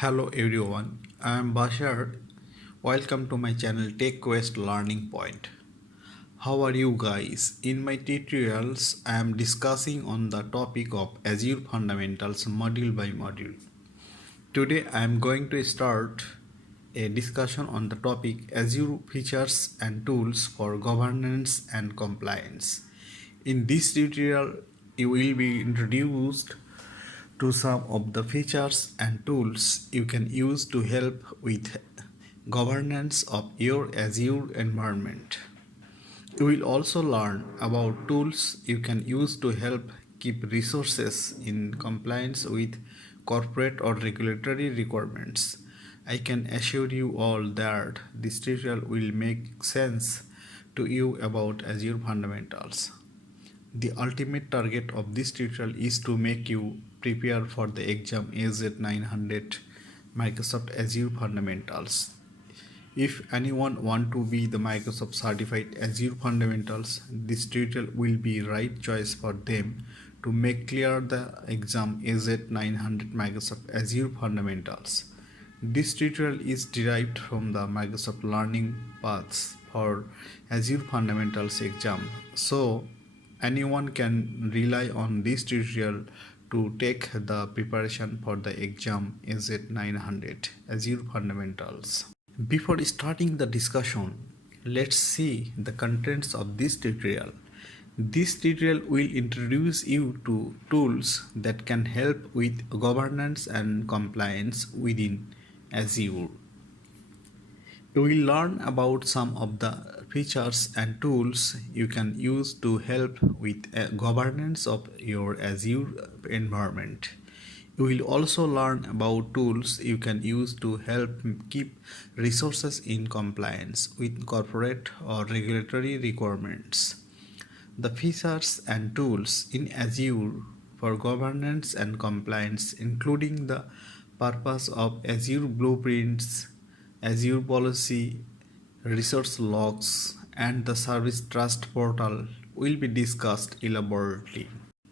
Hello everyone, I am Bashar. Welcome to my channel Tech Quest Learning Point. How are you guys? In my tutorials, I am discussing on the topic of Azure Fundamentals module by module. Today I am going to start a discussion on the topic Azure Features and Tools for Governance and Compliance. In this tutorial, you will be introduced to some of the features and tools you can use to help with governance of your Azure environment. You will also learn about tools you can use to help keep resources in compliance with corporate or regulatory requirements. I can assure you all that this tutorial will make sense to you about Azure fundamentals. The ultimate target of this tutorial is to make you prepare for the exam AZ900 Microsoft Azure Fundamentals. If anyone want to be the Microsoft certified Azure Fundamentals, this tutorial will be right choice for them to make clear the exam AZ900 Microsoft Azure Fundamentals. This tutorial is derived from the Microsoft Learning Paths for Azure Fundamentals exam. So anyone can rely on this tutorial to take the preparation for the exam AZ900 Azure Fundamentals. Before starting the discussion, let's see the contents of this tutorial. This tutorial will introduce you to tools that can help with governance and compliance within Azure. You will learn about some of the features and tools you can use to help with governance of your Azure environment. You will also learn about tools you can use to help keep resources in compliance with corporate or regulatory requirements. The features and tools in Azure for governance and compliance, including the purpose of Azure Blueprints, Azure Policy, resource logs, and the Service Trust Portal, will be discussed elaborately.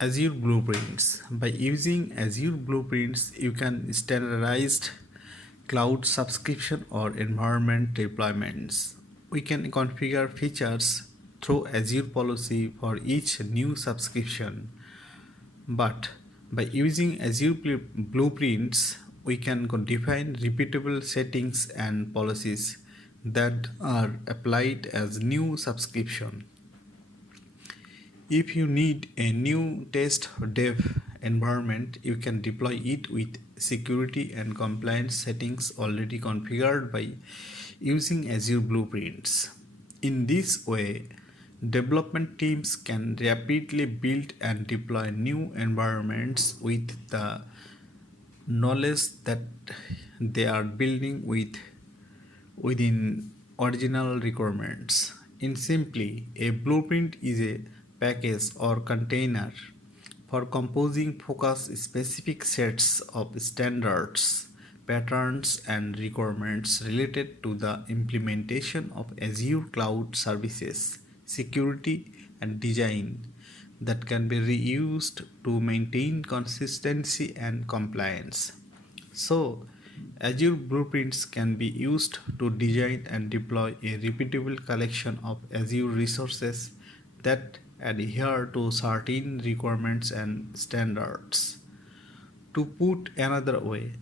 Azure Blueprints. By using Azure Blueprints, you can standardize cloud subscription or environment deployments. We can configure features through Azure Policy for each new subscription. But by using Azure Blueprints, we can define repeatable settings and policies that are applied as new subscription. If you need a new test dev environment, you can deploy it with security and compliance settings already configured by using Azure Blueprints. In this way, development teams can rapidly build and deploy new environments with the knowledge that they are building within original requirements. In simply, a blueprint is a package or container for composing focus specific sets of standards, patterns, and requirements related to the implementation of Azure cloud services, security, and design that can be reused to maintain consistency and compliance. So, Azure Blueprints can be used to design and deploy a repeatable collection of Azure resources that adhere to certain requirements and standards. To put another way,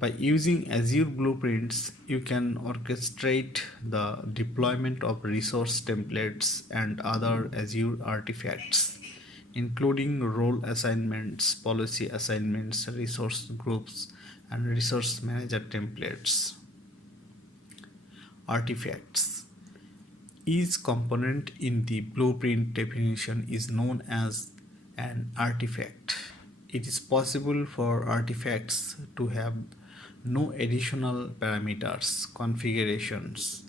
by using Azure Blueprints, you can orchestrate the deployment of resource templates and other Azure artifacts, including role assignments, policy assignments, resource groups, and resource manager templates. Artifacts. Each component in the blueprint definition is known as an artifact. It is possible for artifacts to have no additional parameters, configurations.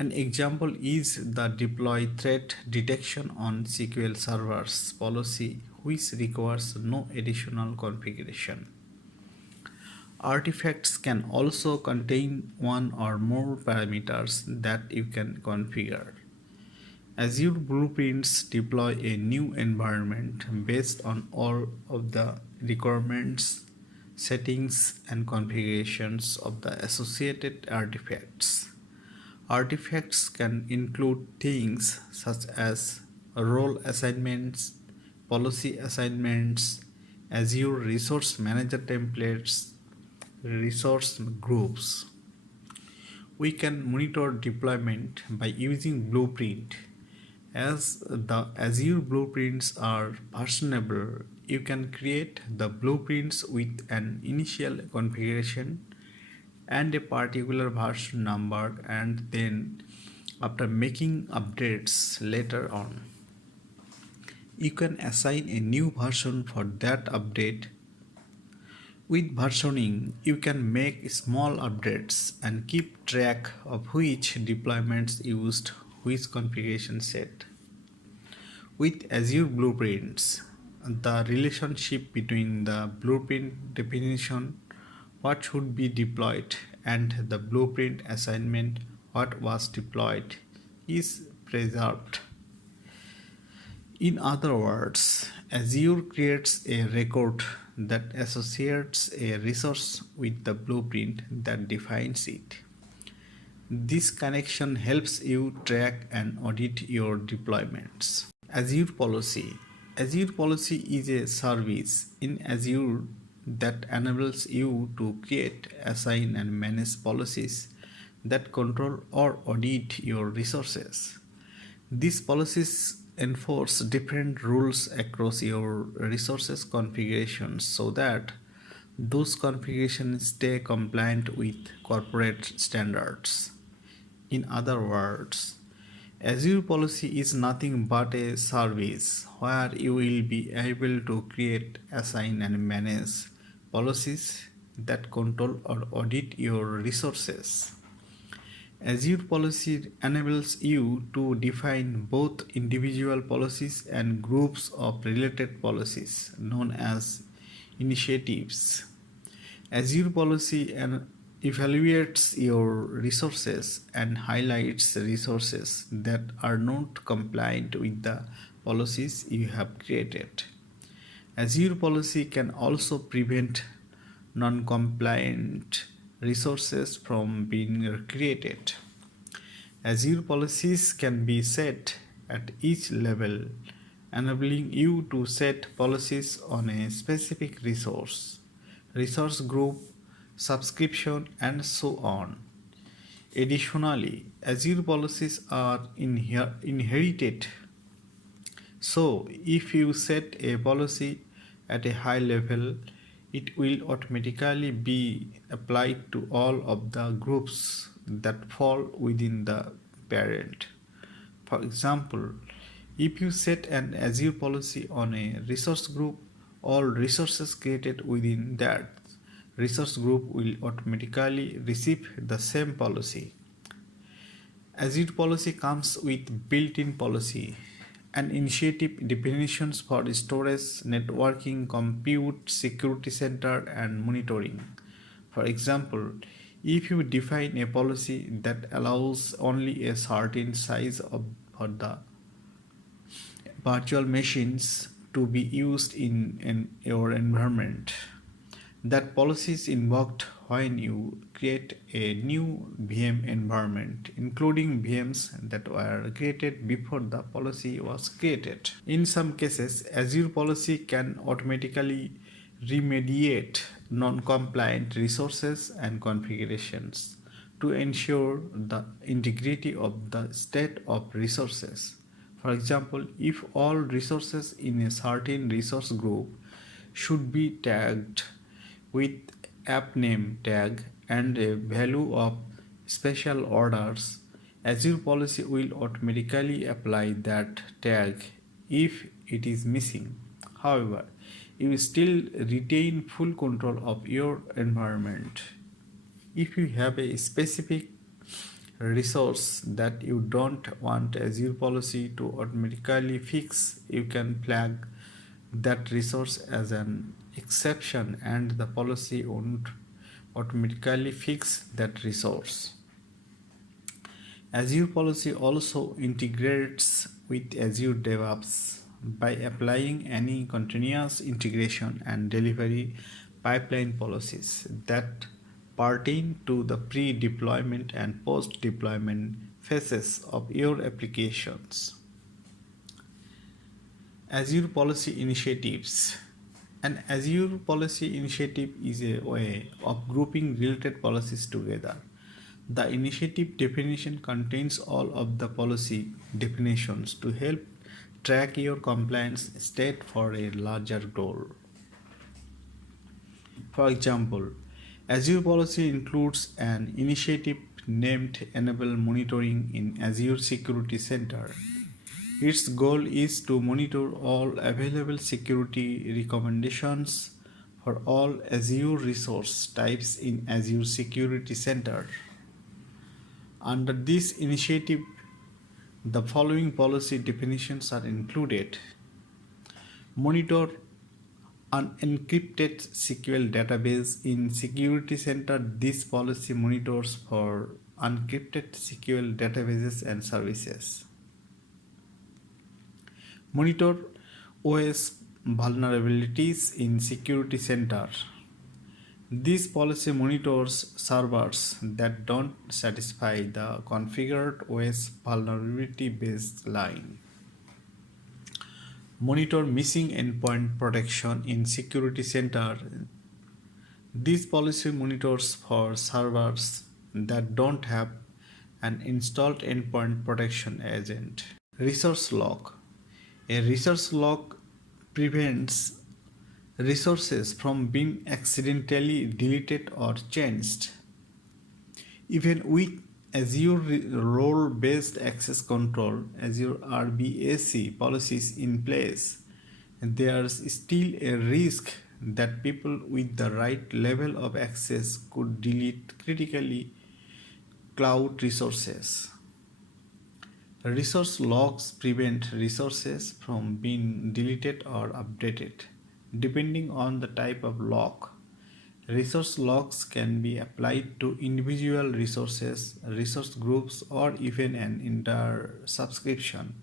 An example is the deploy threat detection on SQL servers policy, which requires no additional configuration. Artifacts can also contain one or more parameters that you can configure. Azure Blueprints deploy a new environment based on all of the requirements settings, and configurations of the associated artifacts. Artifacts can include things such as role assignments, policy assignments, Azure Resource Manager templates, resource groups. We can monitor deployment by using Blueprint. As the Azure Blueprints are versionable, you can create the blueprints with an initial configuration and a particular version number, and then after making updates later on, you can assign a new version for that update. With versioning, you can make small updates and keep track of which deployments used which configuration set. With Azure Blueprints, the relationship between the blueprint definition, what should be deployed, and the blueprint assignment, what was deployed, is preserved. In other words, Azure creates a record that associates a resource with the blueprint that defines it. This connection helps you track and audit your deployments. Azure Policy. Azure Policy is a service in Azure that enables you to create, assign, and manage policies that control or audit your resources. These policies enforce different rules across your resources configurations so that those configurations stay compliant with corporate standards. In other words, Azure Policy is nothing but a service where you will be able to create, assign, and manage policies that control or audit your resources. Azure Policy enables you to define both individual policies and groups of related policies known as initiatives. Azure Policy evaluates your resources and highlights resources that are not compliant with the policies you have created. Azure Policy can also prevent non-compliant resources from being created. Azure policies can be set at each level, enabling you to set policies on a specific resource group, subscription, and so on. Additionally, Azure policies are inherited. So, if you set a policy at a high level, it will automatically be applied to all of the groups that fall within the parent. For example, if you set an Azure policy on a resource group, all resources created within that resource group will automatically receive the same policy. Azure Policy comes with built-in policy and initiative definitions for storage, networking, compute, security center, and monitoring. For example, if you define a policy that allows only a certain size for the virtual machines to be used in your environment, that policy is invoked when you create a new VM environment, including VMs that were created before the policy was created. In some cases, Azure Policy can automatically remediate non-compliant resources and configurations to ensure the integrity of the state of resources. For example, if all resources in a certain resource group should be tagged with app name tag and a value of special orders, Azure Policy will automatically apply that tag if it is missing. However, you still retain full control of your environment. If you have a specific resource that you don't want Azure Policy to automatically fix, you can flag that resource as an exception and the policy won't automatically fix that resource. Azure Policy also integrates with Azure DevOps by applying any continuous integration and delivery pipeline policies that pertain to the pre-deployment and post-deployment phases of your applications. Azure Policy Initiatives. An Azure Policy Initiative is a way of grouping related policies together. The initiative definition contains all of the policy definitions to help track your compliance state for a larger goal. For example, Azure Policy includes an initiative named Enable Monitoring in Azure Security Center. Its goal is to monitor all available security recommendations for all Azure resource types in Azure Security Center. Under this initiative, the following policy definitions are included. Monitor unencrypted SQL database in Security Center. This policy monitors for unencrypted SQL databases and services. Monitor OS vulnerabilities in Security Center. This policy monitors servers that don't satisfy the configured OS vulnerability baseline. Monitor missing endpoint protection in Security Center. This policy monitors for servers that don't have an installed endpoint protection agent. Resource lock. A resource lock prevents resources from being accidentally deleted or changed. Even with Azure role-based access control, Azure RBAC policies in place, there's still a risk that people with the right level of access could delete critically cloud resources. Resource locks prevent resources from being deleted or updated. Depending on the type of lock, resource locks can be applied to individual resources, resource groups, or even an entire subscription.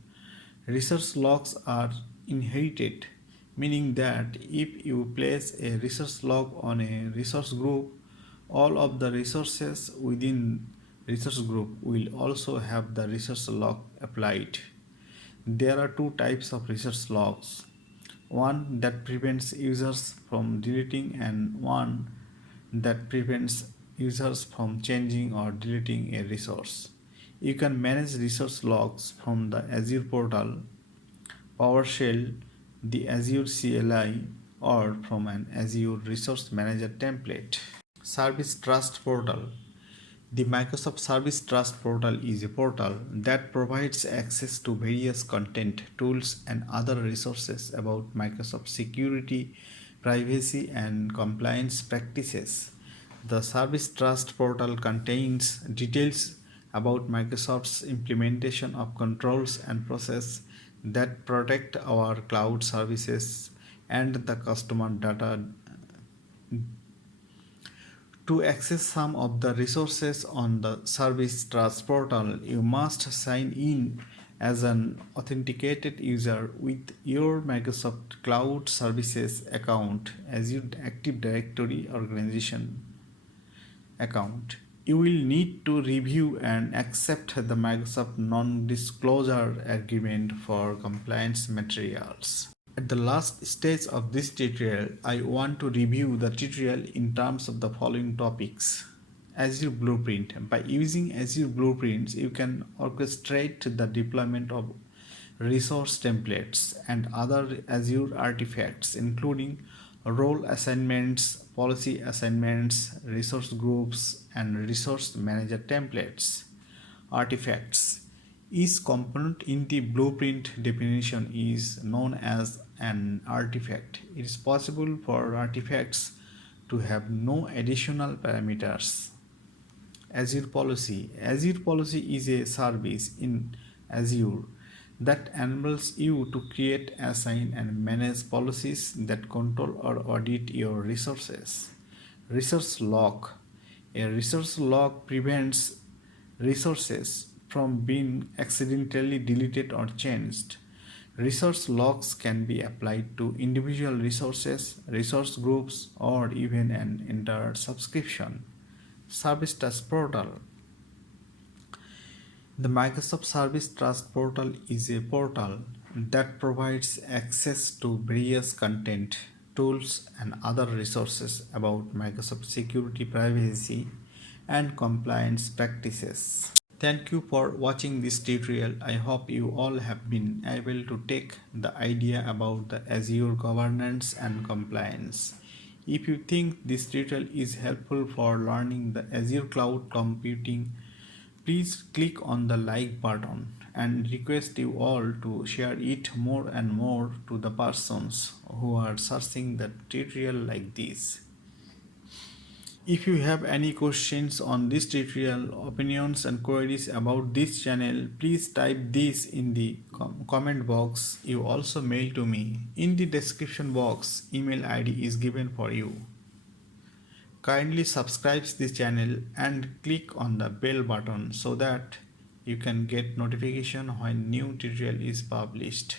Resource locks are inherited, meaning that if you place a resource lock on a resource group, all of the resources within resource group will also have the resource lock applied. There are two types of resource locks. One that prevents users from deleting and one that prevents users from changing or deleting a resource. You can manage resource locks from the Azure portal, PowerShell, the Azure CLI, or from an Azure Resource Manager template. Service Trust Portal. The Microsoft Service Trust Portal is a portal that provides access to various content, tools, and other resources about Microsoft security, privacy, and compliance practices. The Service Trust Portal contains details about Microsoft's implementation of controls and processes that protect our cloud services and the customer data. To access some of the resources on the Service Trust Portal, you must sign in as an authenticated user with your Microsoft Cloud Services account, Azure Active Directory organization account. You will need to review and accept the Microsoft Non-Disclosure Agreement for compliance materials. At the last stage of this tutorial, I want to review the tutorial in terms of the following topics. Azure Blueprint. By using Azure Blueprints, you can orchestrate the deployment of resource templates and other Azure artifacts, including role assignments, policy assignments, resource groups, and resource manager templates. Artifacts. Each component in the blueprint definition is known as an artifact. It is possible for artifacts to have no additional parameters. Azure Policy. Azure Policy is a service in Azure that enables you to create, assign, and manage policies that control or audit your resources. Resource lock. A resource lock prevents resources from being accidentally deleted or changed. Resource logs can be applied to individual resources, resource groups, or even an entire subscription. Service Trust Portal. The Microsoft Service Trust Portal is a portal that provides access to various content, tools, and other resources about Microsoft security, privacy, and compliance practices. Thank you for watching this tutorial. I hope you all have been able to take the idea about the Azure governance and compliance. If you think this tutorial is helpful for learning the Azure cloud computing, please click on the like button and request you all to share it more and more to the persons who are searching the tutorial like this. If you have any questions on this tutorial, opinions and queries about this channel, please type this in the comment box. You also mail to me. In the description box, email ID is given for you. Kindly subscribe this channel and click on the bell button so that you can get notification when new tutorial is published.